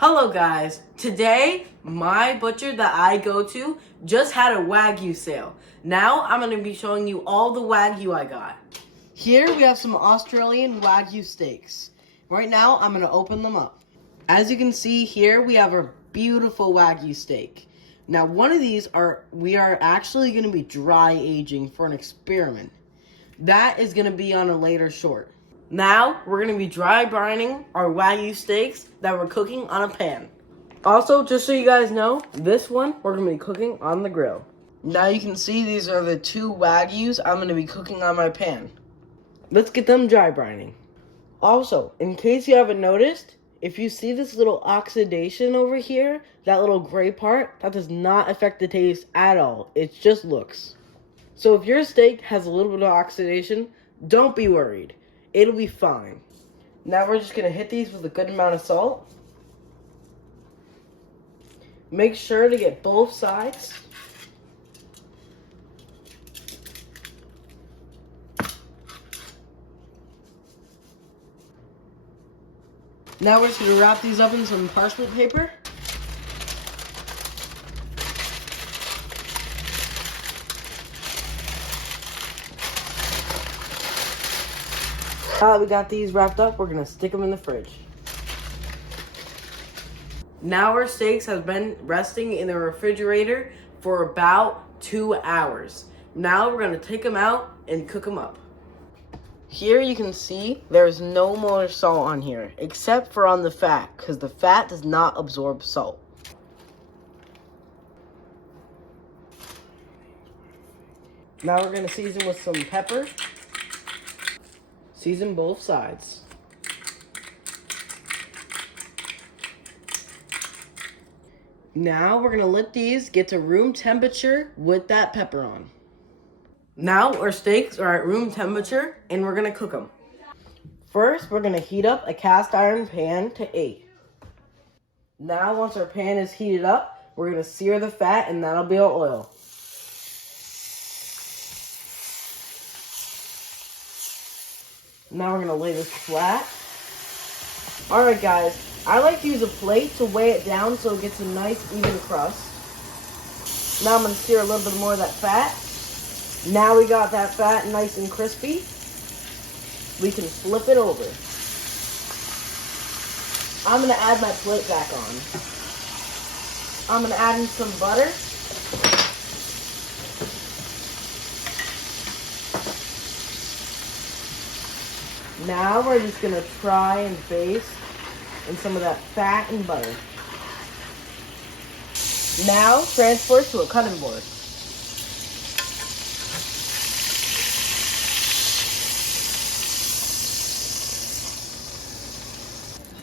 Hello guys, today my butcher that I go to just had a Wagyu sale. Now I'm going to be showing you all the Wagyu I got. Here we have some Australian Wagyu steaks. Right now I'm going to open them up. As you can see here we have a beautiful Wagyu steak. Now one of these we are actually going to be dry aging for an experiment. That is going to be on a later short. Now, we're going to be dry brining our Wagyu steaks that we're cooking on a pan. Also, just so you guys know, this one we're going to be cooking on the grill. Now you can see these are the two Wagyus I'm going to be cooking on my pan. Let's get them dry brining. Also, in case you haven't noticed, if you see this little oxidation over here, that little gray part, that does not affect the taste at all. It just looks. So if your steak has a little bit of oxidation, don't be worried. It'll be fine. Now we're just going to hit these with a good amount of salt. Make sure to get both sides. Now we're just going to wrap these up in some parchment paper. Now that we got these wrapped up, we're going to stick them in the fridge. Now our steaks have been resting in the refrigerator for about 2 hours. Now we're going to take them out and cook them up. Here you can see there's no more salt on here, except for on the fat, because the fat does not absorb salt. Now we're going to season with some pepper. Season both sides. Now we're going to let these get to room temperature with that pepper on. Now our steaks are at room temperature and we're going to cook them. First, we're going to heat up a cast iron pan to 8. Now once our pan is heated up, we're going to sear the fat and that'll be our oil. Now we're going to lay this flat. Alright guys, I like to use a plate to weigh it down so it gets a nice even crust. Now I'm going to sear a little bit more of that fat. Now we got that fat nice and crispy. We can flip it over. I'm going to add my plate back on. I'm going to add in some butter. Now we're just going to try and baste in some of that fat and butter. Now transfer to a cutting board.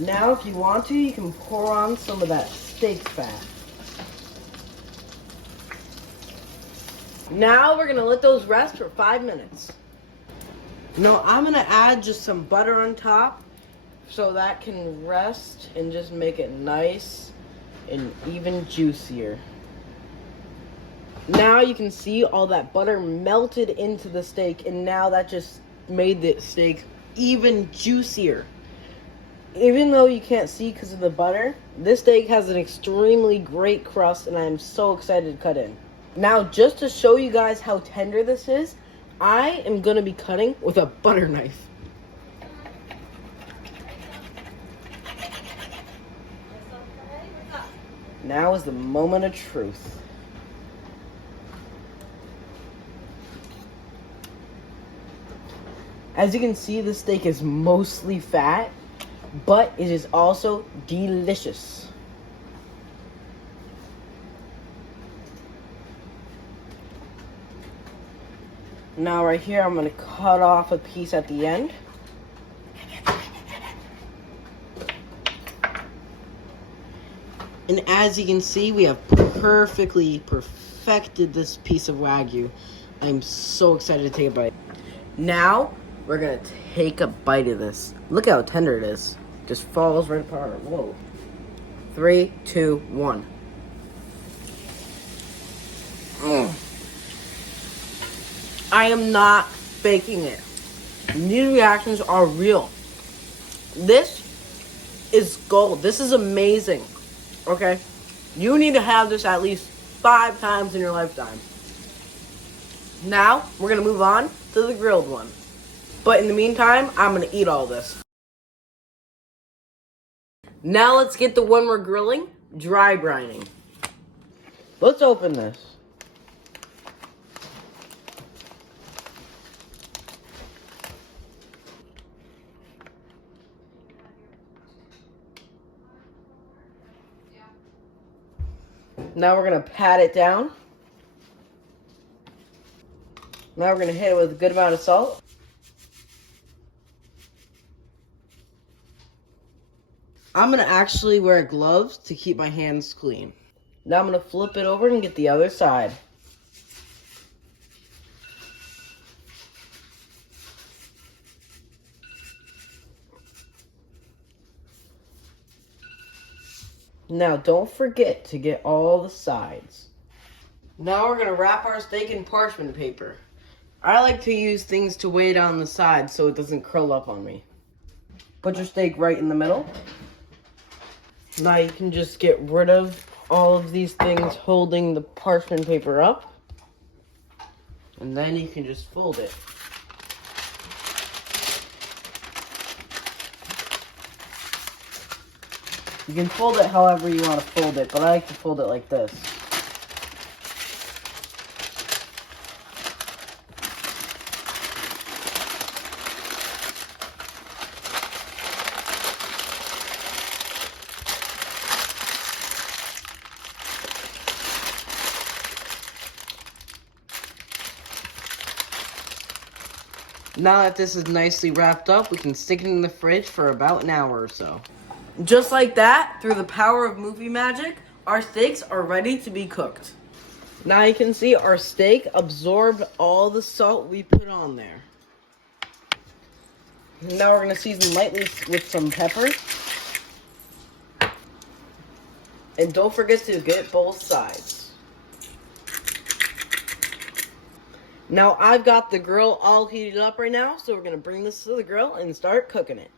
Now if you want to, you can pour on some of that steak fat. Now we're going to let those rest for 5 minutes. No, I'm going to add just some butter on top so that can rest and just make it nice and even juicier. Now you can see all that butter melted into the steak and now that just made the steak even juicier. Even though you can't see because of the butter, this steak has an extremely great crust and I am so excited to cut in. Now just to show you guys how tender this is, I am going to be cutting with a butter knife. Now is the moment of truth. As you can see, the steak is mostly fat, but it is also delicious. Now right here, I'm going to cut off a piece at the end. And as you can see, we have perfectly perfected this piece of Wagyu. I'm so excited to take a bite. Now, we're going to take a bite of this. Look how tender it is. Just falls right apart. Whoa. 3, 2, 1. I am not faking it. These reactions are real. This is gold. This is amazing. Okay? You need to have this at least 5 times in your lifetime. Now, we're going to move on to the grilled one. But in the meantime, I'm going to eat all this. Now let's get the one we're grilling, dry brining. Let's open this. Now we're going to pat it down. Now we're going to hit it with a good amount of salt. I'm going to actually wear gloves to keep my hands clean. Now I'm going to flip it over and get the other side. Now don't forget to get all the sides. Now we're going to wrap our steak in parchment paper. I like to use things to weigh down the sides so it doesn't curl up on me. Put your steak right in the middle. Now you can just get rid of all of these things holding the parchment paper up. And then you can just fold it. You can fold it however you want to fold it, but I like to fold it like this. Now that this is nicely wrapped up, we can stick it in the fridge for about an hour or so. Just like that, through the power of movie magic, our steaks are ready to be cooked. Now you can see our steak absorbed all the salt we put on there. Now we're going to season lightly with some pepper. And don't forget to get both sides. Now I've got the grill all heated up right now, so we're going to bring this to the grill and start cooking it.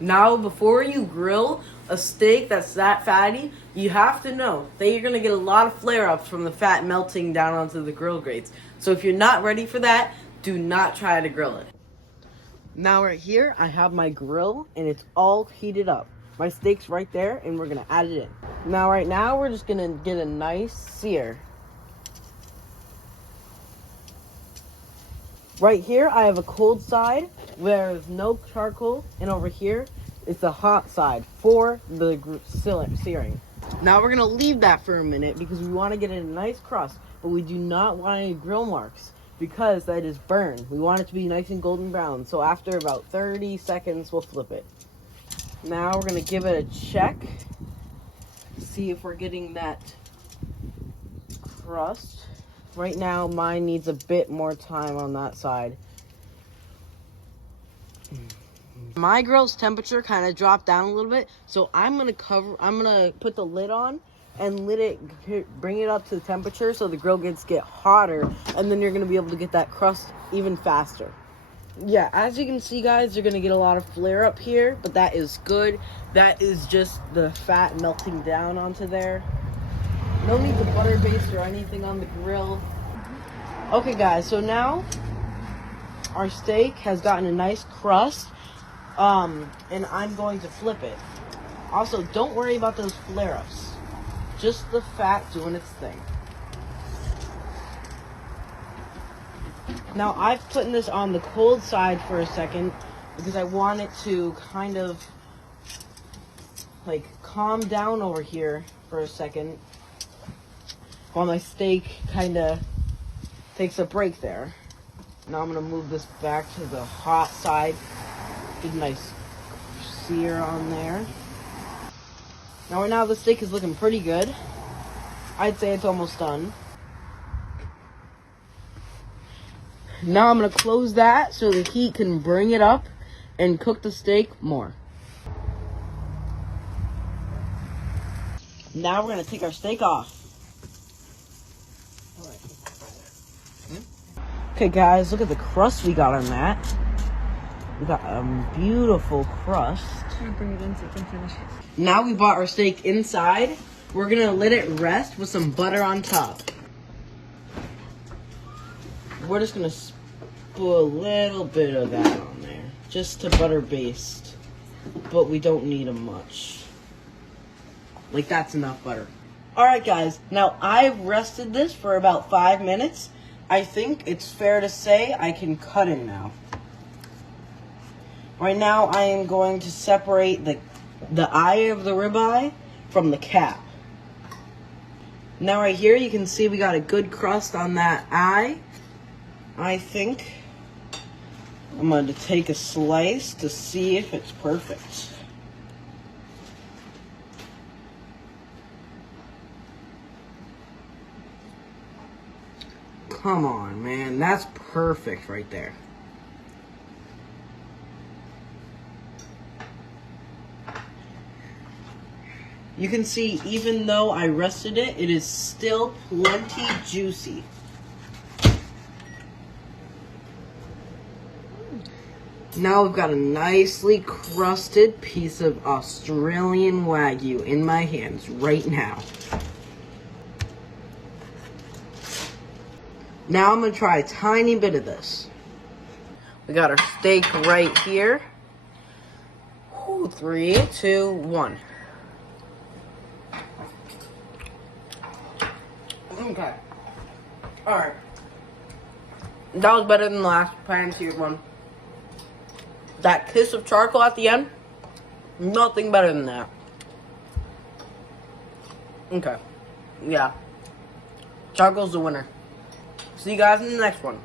Now before you grill a steak that's that fatty, you have to know that you're going to get a lot of flare-ups from the fat melting down onto the grill grates. So if you're not ready for that, do not try to grill it. Now right here, I have my grill and it's all heated up. My steak's right there and we're going to add it in. Now right now, we're just going to get a nice sear. Right here, I have a cold side where there's no charcoal, and over here, it's a hot side for the searing. Now we're going to leave that for a minute because we want to get a nice crust, but we do not want any grill marks because that is burned. We want it to be nice and golden brown, so after about 30 seconds, we'll flip it. Now we're going to give it a check, see if we're getting that crust. Right now, mine needs a bit more time on that side. My grill's temperature kind of dropped down a little bit, so I'm gonna put the lid on and bring it up to the temperature so the grill get hotter, and then you're gonna be able to get that crust even faster. Yeah, as you can see, guys, you're gonna get a lot of flare up here, but that is good. That is just the fat melting down onto there. No need to butter baste or anything on the grill. Okay, guys, so now our steak has gotten a nice crust, and I'm going to flip it. Also, don't worry about those flare-ups. Just the fat doing its thing. Now, I've put this on the cold side for a second because I want it to kind of, like, calm down over here for a second while my steak kind of takes a break there. Now I'm going to move this back to the hot side. Get a nice sear on there. Now right now the steak is looking pretty good. I'd say it's almost done. Now I'm going to close that so the heat can bring it up and cook the steak more. Now we're going to take our steak off. Okay, guys, look at the crust we got on that. We got a beautiful crust. I'm gonna bring it in so you can finish it. Now we bought our steak inside. We're gonna let it rest with some butter on top. We're just gonna put a little bit of that on there, just to butter baste, but we don't need much. Like, that's enough butter. Alright guys, now I've rested this for about 5 minutes. I think it's fair to say I can cut it now. Right now I am going to separate the eye of the ribeye from the cap. Now right here you can see we got a good crust on that eye. I think I'm going to take a slice to see if it's perfect. Come on, man. That's perfect right there. You can see, even though I rested it, it is still plenty juicy. Now we've got a nicely crusted piece of Australian Wagyu in my hands right now. Now I'm going to try a tiny bit of this. We got our steak right here. Ooh, 3, 2, 1. Okay. Alright. That was better than the last pan-seared one. That kiss of charcoal at the end, nothing better than that. Okay. Yeah. Charcoal's the winner. See you guys in the next one.